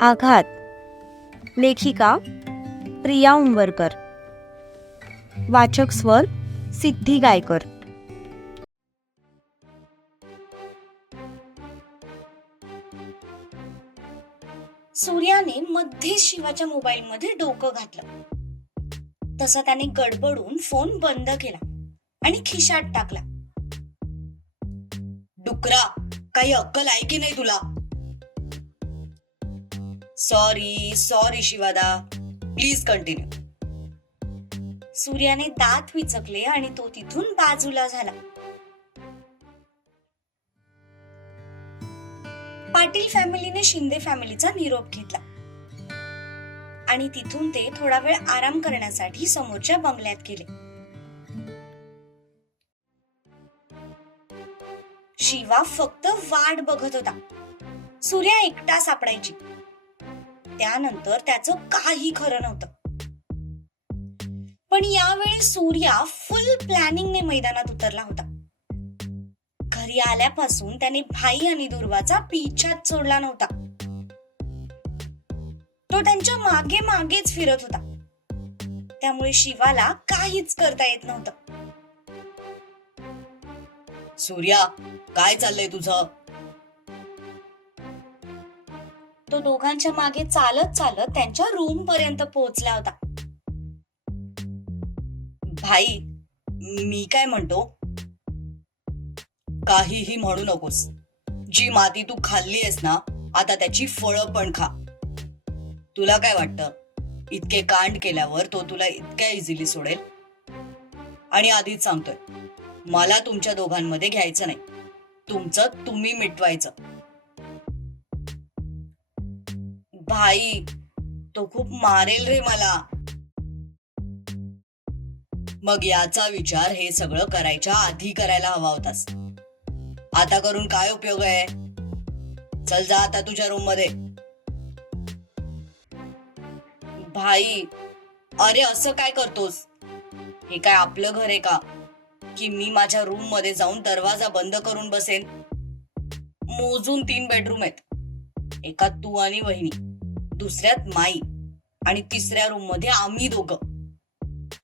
आघात. लेखिका प्रिया उंबरकर. वाचक स्वर सिद्धी गायकर. सूर्याने मध्येच शिवाच्या मोबाईलमध्ये डोकं घातलं. तसा त्याने गडबडून फोन बंद केला आणि खिशात टाकला. डुकरा काही अक्कल आहे की नाही तुला? Sorry sorry Shivada. Please continue सूर्याने दात विचकले आणि तो तिथून बाजूला झाला. पाटील फॅमिलीने शिंदे फॅमिलीचा निरोप घेतला. आणि तिथून ते थोडा वेळ आराम करण्यासाठी समोरच्या बंगल्यात गेले. शिवा फक्त वाट बघत होता. सूर्या एकटा सापडायची. त्यानंतर त्याचं काही खरं नव्हतं. पण यावेळी सूर्या फुल प्लॅनिंगने मैदानात उतरला होता. घरी आल्यापासून त्याने भाई आणि दुर्वाचा पिछात सोडला नव्हता. तो त्यांच्या मागे मागेच फिरत होता. त्यामुळे शिवाला काहीच करता येत नव्हतं. सूर्या काय चाललंय तुझं? तो दोघांच्या मागे चालत चालत त्यांच्या रूम पर्यंत पोहोचला होता. भाई मी काय म्हणतो? काहीही म्हणू नकोस. जी माती तू खाल्ली आहेस ना आता त्याची फळं पण खा. तुला काय वाटतं? इतके कांड केल्यावर तो तुला इतक्या इझिली सोडेल? आणि आधीच सांगतोय. मला तुमच्या दोघांमध्ये घ्यायचं नाही. तुमचं तुम्ही मिटवायचं. भाई तो खूप मारेल रे मला. मग याचा विचार हे सगळं करायच्या आधी करायला हवा होतास. आता करून काय उपयोग आहे? चल जा आता तुझ्या रूममध्ये. भाई अरे असं काय करतोस? हे काय आपलं घर आहे का? की मी माझ्या रूममध्ये जाऊन दरवाजा बंद करून बसेन? मोजून तीन बेडरूम आहेत. एका तू आणि वहिनी. दुसऱ्यात माई आणि तिसऱ्या रूममध्ये आम्ही दोघं.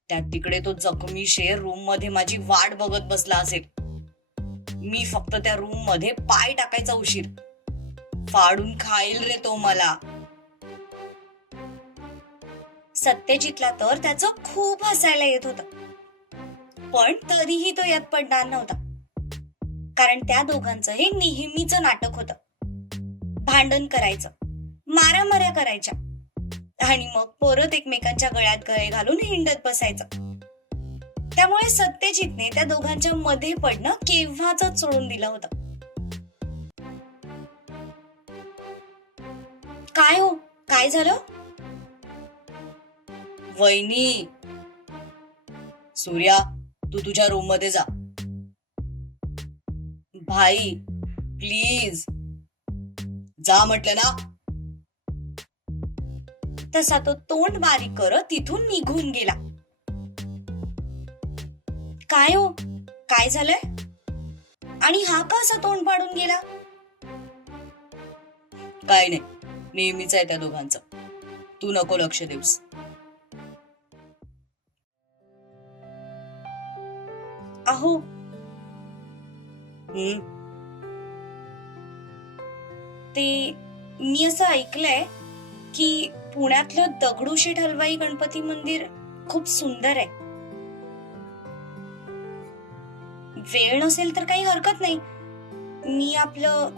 त्यात तिकडे तो जखमी शेर रूममध्ये माझी वाट बघत बसला असेल. मी फक्त त्या रूममध्ये पाय टाकायचा उशीर. फाडून खाईल रे तो मला. सत्यजितला तर त्याच खूप हसायला येत होत. पण तरीही तो यात पडणार नव्हता. कारण त्या दोघांचं हे नेहमीच नाटक होत. भांडण करायचं. मारामाऱ्या करायच्या. आणि मग परत एकमेकांच्या गळ्यात गळे घालून हिंडत बसायचं. त्यामुळे सत्यजितने त्या दोघांच्या मध्ये पडणं केव्हाच सोडून दिलं होतं. काय हो? काय झालं? वहिनी. सूर्या तू तुझ्या रूममध्ये जा. भाई प्लीज जा म्हटलं ना. तसा तो तोंड बारीक करत तिथून निघून गेला. काय हो? काय झालंय? आणि हा का असा तोंड पाडून गेला? काय नाही नेहमीच आहे त्या दोघांचं. तू नको लक्ष देऊस. अहो. हम्म. ते मी असं ऐकलंय की पुण्यातलं दगडूशेठ हलवाई गणपती मंदिर खूप सुंदर आहे. वेळ नसेल तर काही हरकत नाही. मी आपलं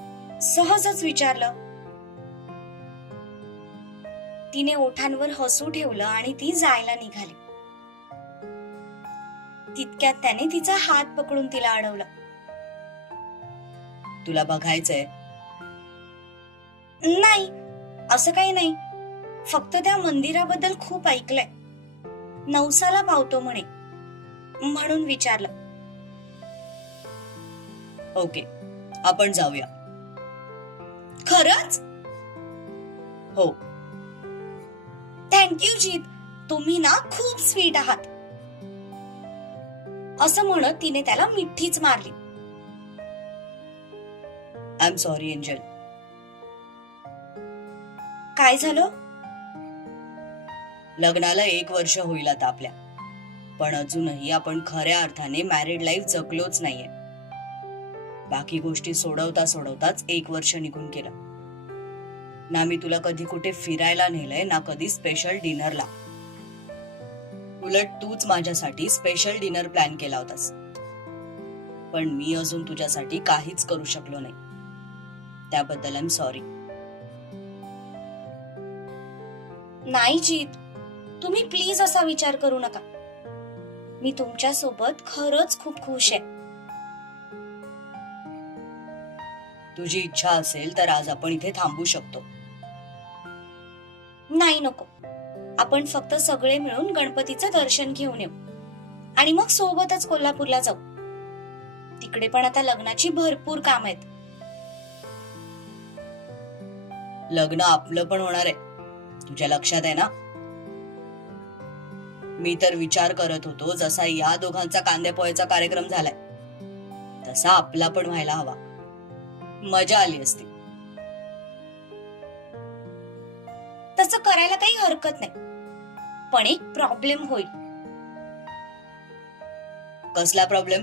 सहजच विचारलं. तिने ओठांवर हसू ठेवलं आणि ती जायला निघाली. तितक्यात त्याने तिचा हात पकडून तिला अडवलं. तुला बघायचंय? नाही असं काही नाही. फक्त त्या मंदिराबद्दल खूप ऐकलंय. नवसाला पावतो म्हणे म्हणून विचारलं. ओके आपण जाऊया. खरच? हो. Thank you Jeet. तुम्ही ना खूप स्वीट आहात. असं म्हणत तिने त्याला मिठीच मारली. आय एम सॉरी एंजल काय झालं? लग्नाला एक वर्ष होईल आता आपल्या. पण अजूनही आपण खऱ्या अर्थाने मॅरिड लाईफ जगलोच नाहीये. बाकी गोष्टी सोडवता सोडवताच एक वर्ष निघून गेलं. ना मी तुला कधी कुठे फिरायला नेलंय ना कधी स्पेशल डिनरला उलट तूच माझ्यासाठी स्पेशल डिनर प्लॅन केला होतास. पण मी अजून तुझ्यासाठी काहीच करू शकलो नाही. त्याबद्दल आय एम सॉरी नाही जीत. तुम्ही प्लीज असा विचार करू नका. मी तुमच्यासोबत खरंच खूप खुश आहे. तुझी इच्छा असेल तर आज आपण इथे थांबू शकतो. नाही नको. आपण फक्त सगळे मिळून गणपतीचं दर्शन घेऊन येऊ. आणि मग सोबतच कोल्हापूरला जाऊ. तिकडे पण आता लग्नाची भरपूर काम आहेत. लग्न आपलं पण होणार आहे. तुझ्या लक्षात आहे ना? मी तर विचार करत होतो जसा या दोघांचा कांद्या कार्यक्रम झालाय तसा आपला पण व्हायला हवा. मजा आली असती. तसं करायला काही हरकत नाही पण एक प्रॉब्लेम होईल. कसला प्रॉब्लेम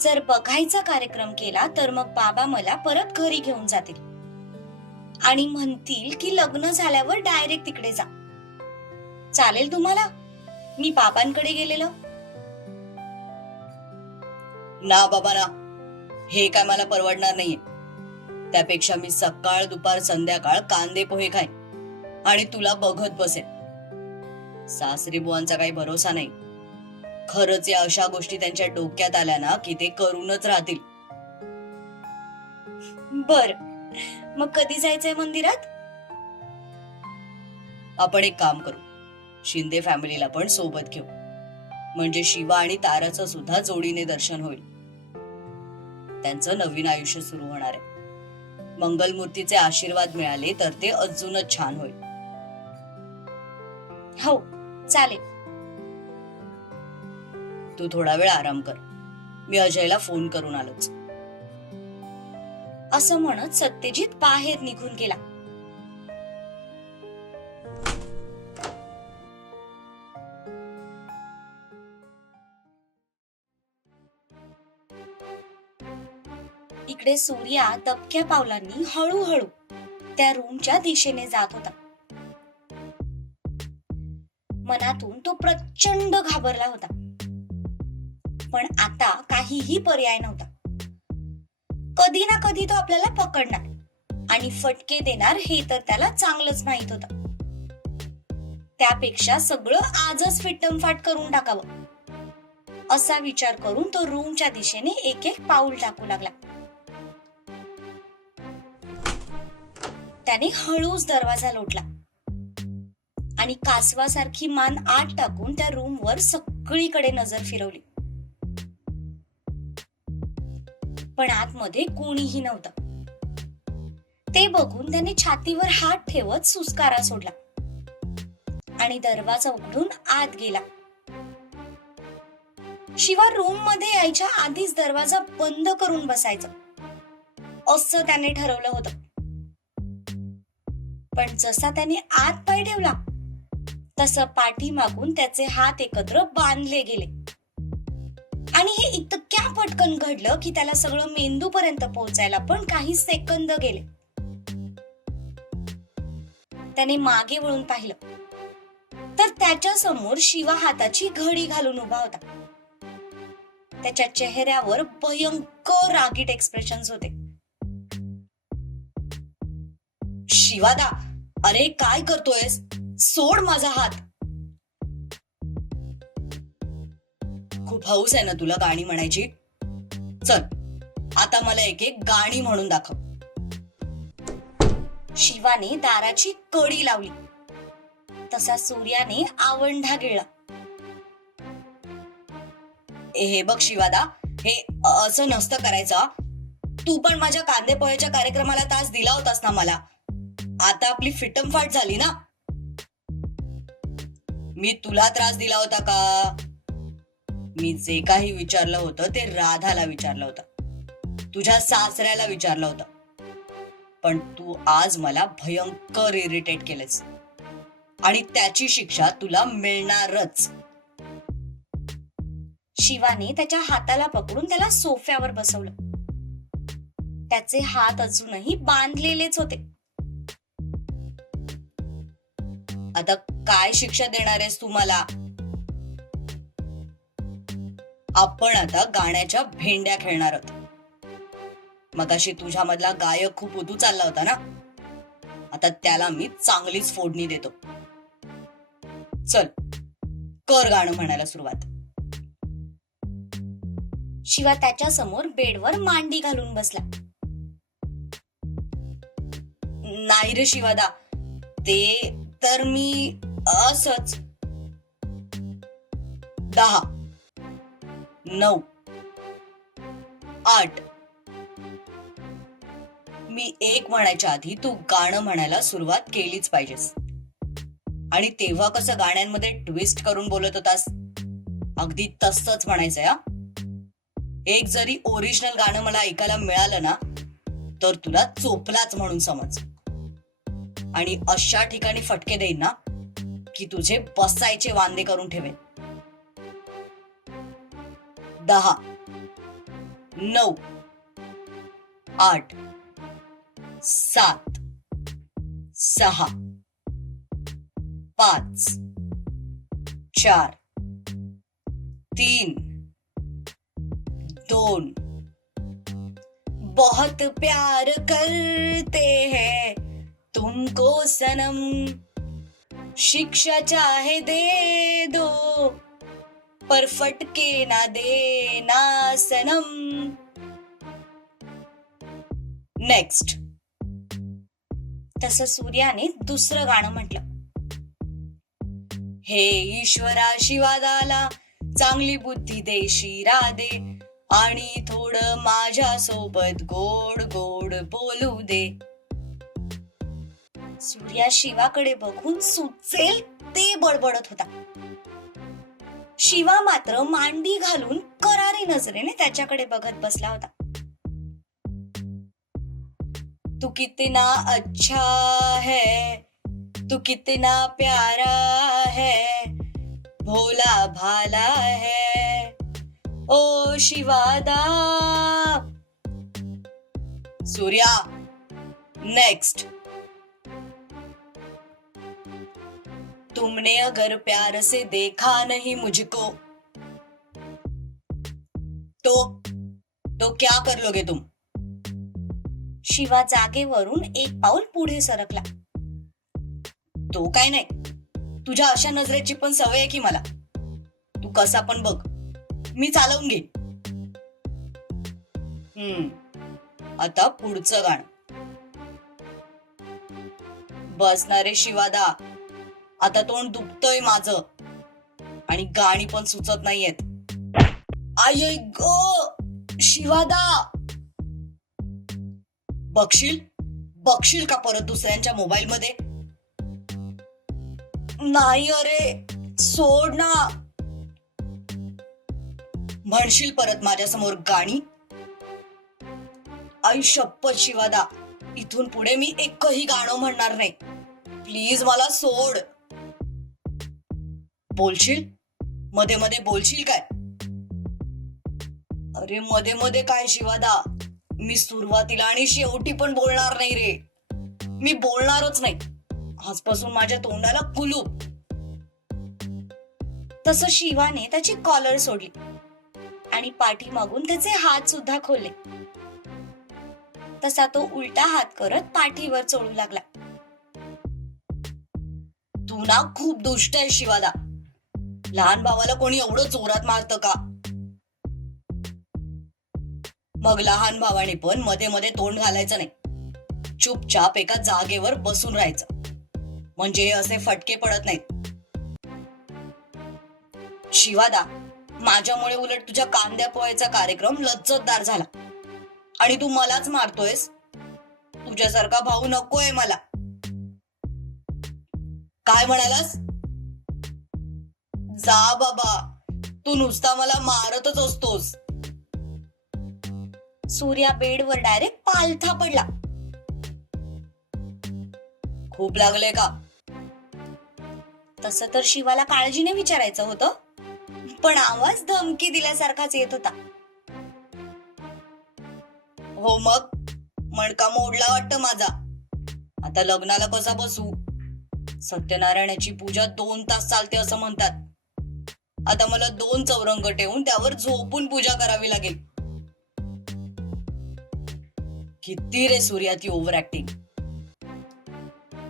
जर बघायचा कार्यक्रम केला तर मग बाबा मला परत घरी घेऊन जातील. आणि म्हणतील की लग्न झाल्यावर डायरेक्ट तिकडे जा. चालेल तुम्हाला? मी बाबांकडे गेलेलं. ना बाबा ना. हे काय मला परवडणार नाहीये. त्यापेक्षा मी सकाळ दुपार संध्याकाळ कांदे पोहे खाय आणि तुला बघत बसेन. सासरी बुवांचा काही भरोसा नाही. खरंच या अशा गोष्टी त्यांच्या डोक्यात आल्या ना की ते करूनच राहतील. बर. मग कधी जायचंय मंदिरात? आपण एक काम करू. शिंदे फॅमिलीला पण सोबत घेऊ म्हणजे शिवा आणि ताराचं सुद्धा जोडीने दर्शन होईल. त्यांचं नवीन आयुष्य सुरू होणार आहे. मंगलमूर्तीचे आशीर्वाद मिळाले तर ते अजूनच छान होईल. हो चालेल. तू थोडा वेळ आराम कर. मी अजयला फोन करून आलोच. असं म्हणत सत्यजित बाहेर निघून गेला. इकडे सूर्या दबक्या पावलांनी हळूहळू त्या रूमच्या दिशेने जात होता. मनातून तो प्रचंड घाबरला होता. पण आता काहीही पर्याय नव्हता. कधी ना कधी तो आपल्याला पकडणार आणि फटके देणार हे तर त्याला चांगलंच माहीत होतं. त्यापेक्षा सगळं आजच फिटमफाट करून टाकावं. असा विचार करून तो रूमच्या दिशेने एक एक पाऊल टाकू लागला. त्याने हळूच दरवाजा लोटला. आणि कासवासारखी मान आत टाकून त्या रूमवर सगळीकडे नजर फिरवली. पण आतमध्ये कोणीही नव्हतं. ते बघून त्याने छातीवर हात ठेवत सुस्कारा सोडला. आणि दरवाजा उघडून आत गेला. शिवा रूममध्ये यायच्या आधीच दरवाजा बंद करून बसायचं. असं त्याने ठरवलं होतं. पण जसा त्याने आत पाय ठेवला तसं पाठीमागून त्याचे हात एकत्र बांधले गेले. आणि हे इतक्या पटकन घडलं की त्याला सगळं मेंदू पर्यंत पोहोचायला पण काही सेकंद गेले. त्याने मागे वळून पाहिलं. तर त्याच्यासमोर शिवा हाताची घडी घालून उभा होता. त्याच्या चेहऱ्यावर भयंकर रागीट एक्सप्रेशन होते. शिवादा अरे काय करतोयस? सोड माझा हात. खूप हौस आहे ना तुला गाणी म्हणायची? चल आता मला एक एक गाणी म्हणून दाखव. शिवाने दाराची कडी लावली. तसा सूर्याने आवंढा गिळला हे बघ शिवादा हे असं नसतं करायचं. तू पण माझ्या कांदे पोह्याच्या कार्यक्रमाला तास दिला होतास ना मला. आता आपली फिटमफाट झाली ना? मी तुला त्रास दिला होता का? मी जे काही विचारलं होतं ते राधाला विचारलं होतं. तुझ्या सासऱ्याला विचारलं होतं. पण तू आज मला भयंकर इरिटेट केलंस. आणि त्याची शिक्षा तुला मिळणारच. शिवाने त्याच्या हाताला पकडून त्याला सोफ्यावर बसवलं. त्याचे हात अजूनही बांधलेलेच होते. आता काय शिक्षा देणार आहेस तुम्हाला आपण आता गाण्याच्या भेंड्या खेळणार आहोत. मग अशी तुझ्यामधला गायक खूप उतू चालला होता ना? आता त्याला मी चांगलीच फोडणी देतो. चल कर गाणं म्हणायला सुरुवात. शिवा त्याच्यासमोर बेडवर मांडी घालून बसला. नाही रे शिवादा ते तर मी असच दहा नऊ आठ. मी एक म्हणायच्या आधी तू गाणं म्हणायला सुरुवात केलीच पाहिजेस. आणि तेव्हा कसं गाण्यांमध्ये ट्विस्ट करून बोलत होतास? अगदी तसंच म्हणायचंय एक जरी ओरिजिनल गाणं मला ऐकायला मिळालं ना तर तुला चोपलाच म्हणून समज. आणि अशा ठिकाणी फटके देईन ना की तुझे बसायचे वांदे करून ठेवेन. दहा नऊ आठ सात सहा पाच चार तीन दोन. बहुत प्यार करते हैं। तुमको सनम। शिक्षा चाहे दे दो पर फटके ना देना सनम। नेक्स्ट तस सूर्याने दुसरं गाणं म्हटलं. हे ईश्वरा शिवादाला चांगली बुद्धी दे शिरा दे आणि थोडं माझ्या सोबत गोड गोड बोलू दे. सूर्या शिवाकडे बघून सुचेल ते बडबडत होता. शिवा मात्र मांडी घालून करारी नजरेने त्याच्याकडे बघत बसला होता. तू कितना अच्छा है तू कितना प्यारा है भोला भाला है ओ शिवादा। सूर्या नेक्स्ट तुमने अगर प्यार से देखा नहीं मुझको तो तो क्या कर लोगे तुम? शिवा जागेवरून एक पाऊल पुढे सरकला. तो काय नाही. तुझ्या अशा नजरेची पण सवय आहे की मला. तू कसा पण बघ. मी चालवून घे हम्म. आता पुढचं गाणं. बसणारे शिवादा. आता तोंड दुखतय माझ. आणि गाणी पण सुचत नाहीयेत. आय ग! शिवादा! बघशील? बघशील का परत दुसऱ्यांच्या मोबाईल मध्ये नाही अरे! सोड ना! म्हणशील परत माझ्यासमोर गाणी? आई शपथ शिवादा! इथून पुढे मी एकही गाणं म्हणणार नाही. प्लीज मला सोड. बोलशील? मध्ये मध्ये बोलशील काय? अरे मध्ये मध्ये काय शिवादा? मी सुरुवातीला आणि शेवटी पण बोलणार नाही रे. मी बोलणारच नाही. आजपासून माझ्या तोंडाला कुलूप. तस शिवाने त्याची कॉलर सोडली. आणि पाठीमागून त्याचे हात सुद्धा खोलले. तसा तो उलटा हात करत पाठीवर चोळू लागला. तू ना खूप दुष्ट आहे शिवादा. लहान भावाला कोणी एवढं जोरात मारतं का? मग लहान भावाने पण मध्ये मध्ये तोंड घालायचं नाही. चुपचाप एका जागेवर बसून राहायचं. म्हणजे हे असे फटके पडत नाहीत. शिवादा माझ्यामुळे उलट तुझ्या कांद्या पोहायचा कार्यक्रम लज्जतदार झाला. आणि तू मलाच मारतोयस? तुझ्यासारखा भाऊ नकोय मला. काय म्हणालास? जा बाबा. तू नुसता मला मारतच असतोस. सूर्या बेडवर डायरेक्ट पालथा पडला. खूप लागले का? तसं तर शिवाला काळजीने विचारायचं होतं पण आवाज धमकी दिल्यासारखाच येत होता. हो मग मणका मोडला वाटतं माझा. आता लग्नाला कसा बसू. सत्यनारायणाची पूजा दोन तास चालते असं म्हणतात. आता मला दोन चौरंग ठेवून त्यावर झोपून पूजा करावी लागेल. किती रे सूर्या ती ओव्हर ऍक्टिंग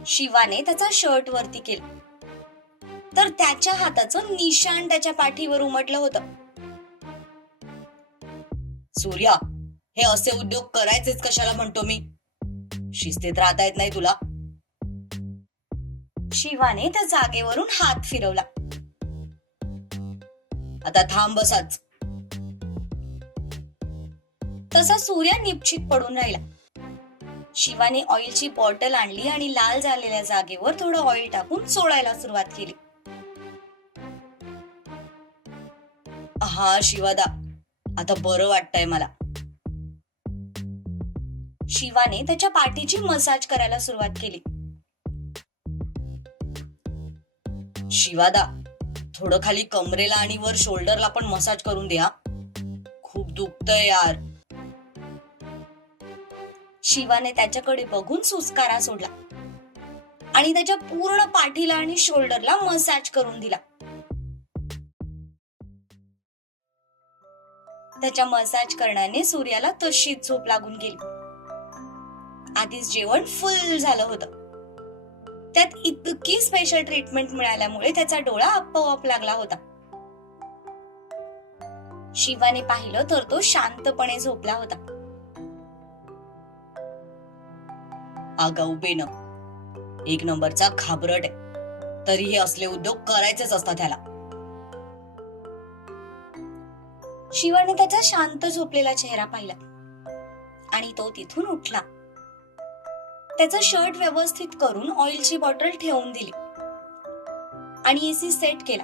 शिवाने त्याचा शर्ट वरती केला. तर त्याच्या हाताचं निशाण त्याच्या पाठीवर उमटलं होतं. सूर्या हे असे उद्योग करायचेच कशाला म्हणतो मी? शिस्तीत राहता येत नाही तुला. शिवाने त्या जागेवरून हात फिरवला. आता थांब बसाच. तसा सूर्य निपचित पडून राहिला. शिवाने ऑइलची बॉटल आणली आणि लाल झालेल्या जागेवर थोडं ऑइल टाकून सोडायला सुरुवात केली. हा शिवादा आता बरं वाटतंय मला. शिवाने त्याच्या पाठीची मसाज करायला सुरुवात केली. शिवादा थोडं खाली कमरेला आणि वर शोल्डरला पण मसाज करून द्या. खूप दुखतंय यार. शिवाने त्याच्याकडे बघून सुस्कारा सोडला. आणि त्याच्या पूर्ण पाठीला आणि शोल्डरला मसाज करून दिला. त्याच्या मसाज करण्याने सूर्याला तशीच झोप लागून गेली. आधीच जेवण फुल झालं होतं. त्यात इतकी स्पेशल ट्रीटमेंट मिळाल्यामुळे त्याचा डोळा आपोआप लागला होता. शिवाने पाहिलं तर तो शांतपणे झोपला होता. आगाऊ बेन एक नंबरचा खाबरट आहे. तरी हे असले उद्योग करायचेच असतात त्याला शिवाने त्याचा शांत झोपलेला चेहरा पाहिला आणि तो तिथून उठला. त्याचा शर्ट व्यवस्थित करून ऑइलची बॉटल ठेवून दिली. आणि एसी सेट केला.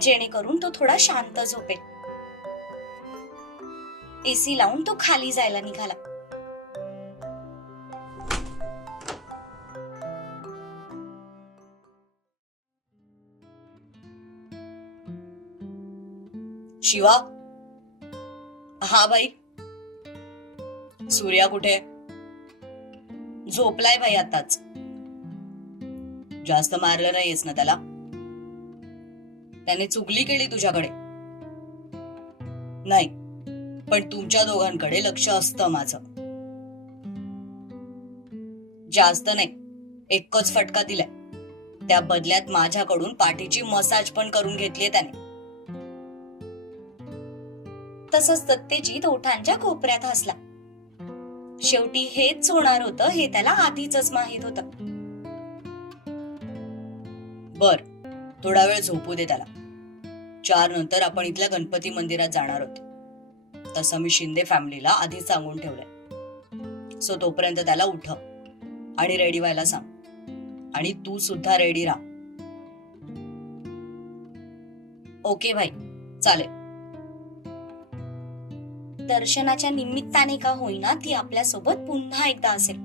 जेणेकरून तो थोडा शांत झोपेल. एसी लावून तो खाली जायला निघाला. शिवा. हा बाई. सूर्या कुठे? झोपलाय बाई आताच. जास्त मारलं नाहीयेस ना त्याला. त्याने चुगली केली तुझ्याकडे. नाही पण तुमच्या दोघांकडे लक्ष असतं माझं. जास्त नाही एकच फटका दिलाय. त्या बदल्यात माझ्याकडून पाठीची मसाज पण करून घेतलीये त्याने. तसंच सत्यजित ओठांच्या कोपऱ्यात हसला. शेवटी हेच होणार होतं हे त्याला आधीच माहीत होतं. बर थोडा वेळ झोपू दे त्याला. चार नंतर आपण इथल्या गणपती मंदिरात जाणार आहोत तसं मी शिंदे फॅमिलीला आधीच सांगून ठेवलंय. सो तोपर्यंत त्याला उठ आणि रेडी व्हायला सांग. आणि तू सुद्धा रेडी राहा. ओके भाई. चालेल. दर्शनाच्या निमित्ताने का होईना ती आपल्यासोबत पुन्हा एकदा असेल.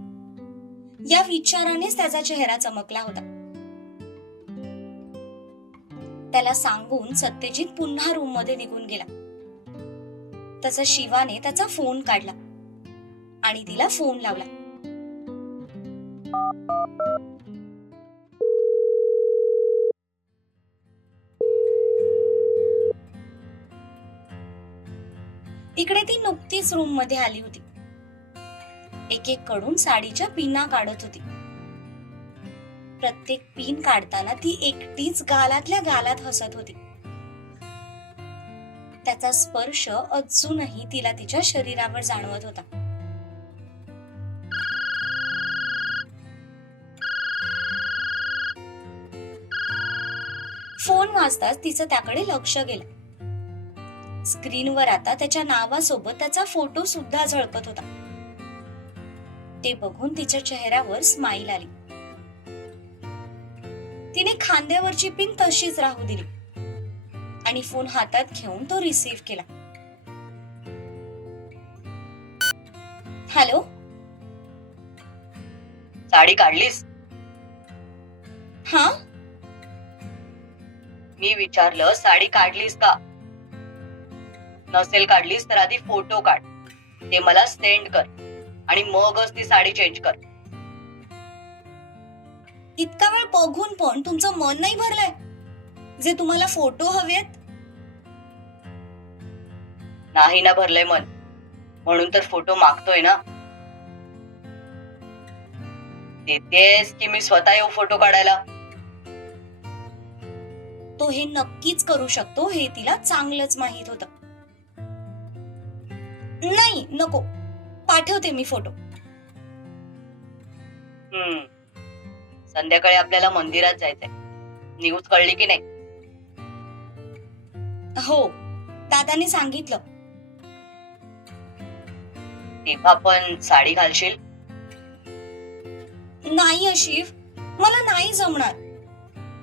या विचारानेच त्याचा चेहरा चमकला होता. त्याला सांगून सत्यजित पुन्हा रूममध्ये निघून गेला. तसा शिवाने त्याचा फोन काढला आणि तिला फोन लावला. इकडे ती नुकतीच रूममध्ये आली होती. एक एक कडून साडीच्या पिना काढत होती. प्रत्येक पिन काढताना ती एकटीच गालातल्या गालात हसत होती. त्याचा स्पर्श अजूनही तिला तिच्या शरीरावर जाणवत होता. फोन वाजताच तिचं त्याकडे लक्ष गेलं. स्क्रीनवर आता त्याच्या नावासोबत त्याचा फोटो सुद्धा झळकत होता. ते बघून तिच्या चेहऱ्यावर स्माईल आली. तिने खांद्यावरची पिन तशीच राहू दिली आणि फोन हातात घेऊन तो रिसीव्ह केला. हॅलो साडी काढलीस? हा? मी विचारलं साडी काढलीस का? नसेल काढलीस तर आधी फोटो काढ. ते मला सेंड कर आणि मगच ती साडी चेंज कर. इतका वेळ बघून पण तुमचं मन नाही भरलंय? जे तुम्हाला फोटो हवेत? नाही ना भरलंय मन. म्हणून तर फोटो मागतोय ना. देतेस की मी स्वतः येऊ फोटो काढायला? तो हे नक्कीच करू शकतो हे तिला चांगलंच माहीत होत. नाही नको. पाठवते मी फोटो. हम्म. संध्याकाळी आपल्याला मंदिरात जायचंय. न्यूज कळली की नाही? हो दादाने सांगितलं. तेव्हा पण साडी घालशील? नाही अशिफ मला नाही जमणार.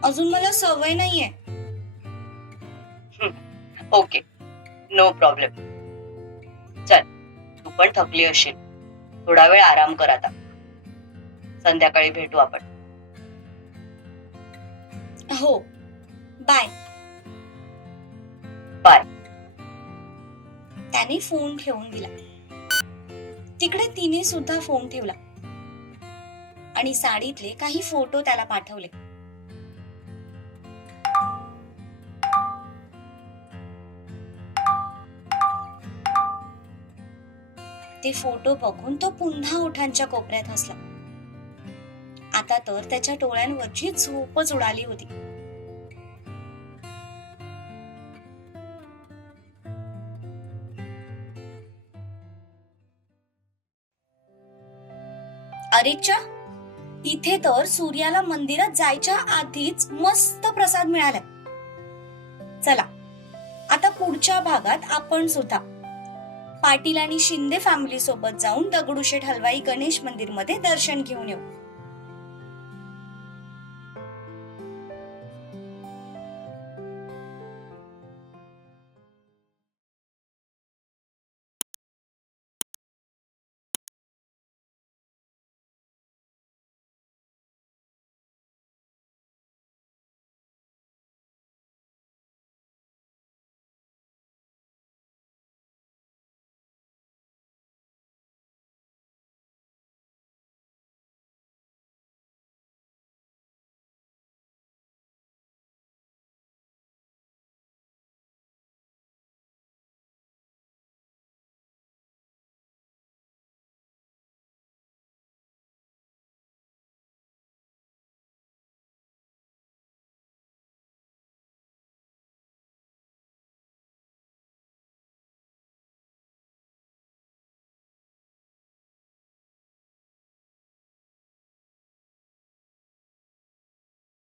अजून मला सवय नाहीये. ओके. नो प्रॉब्लेम पण थकली असशील थोडा वेळ आराम कर आता. संध्याकाळी भेटू आपण. हो. बाय. बाय. त्याने फोन ठेवून दिला. तिकडे तिने सुद्धा फोन ठेवला. आणि साडीतले काही फोटो त्याला पाठवले. ते फोटो बघून तो पुन्हा ओठांच्या कोपऱ्यात हसला. आता तर त्याच्या डोळ्यांवरची झोपच उडाली होती. अरेच्या इथे तर सूर्याला मंदिरात जायच्या आधीच मस्त प्रसाद मिळाला. चला आता पुढच्या भागात आपण सुद्धा पाटील आणि शिंदे फॅमिली सोबत जाऊन दगडूशेठ हलवाई गणेश मंदिरमध्ये दर्शन घेऊन येऊ.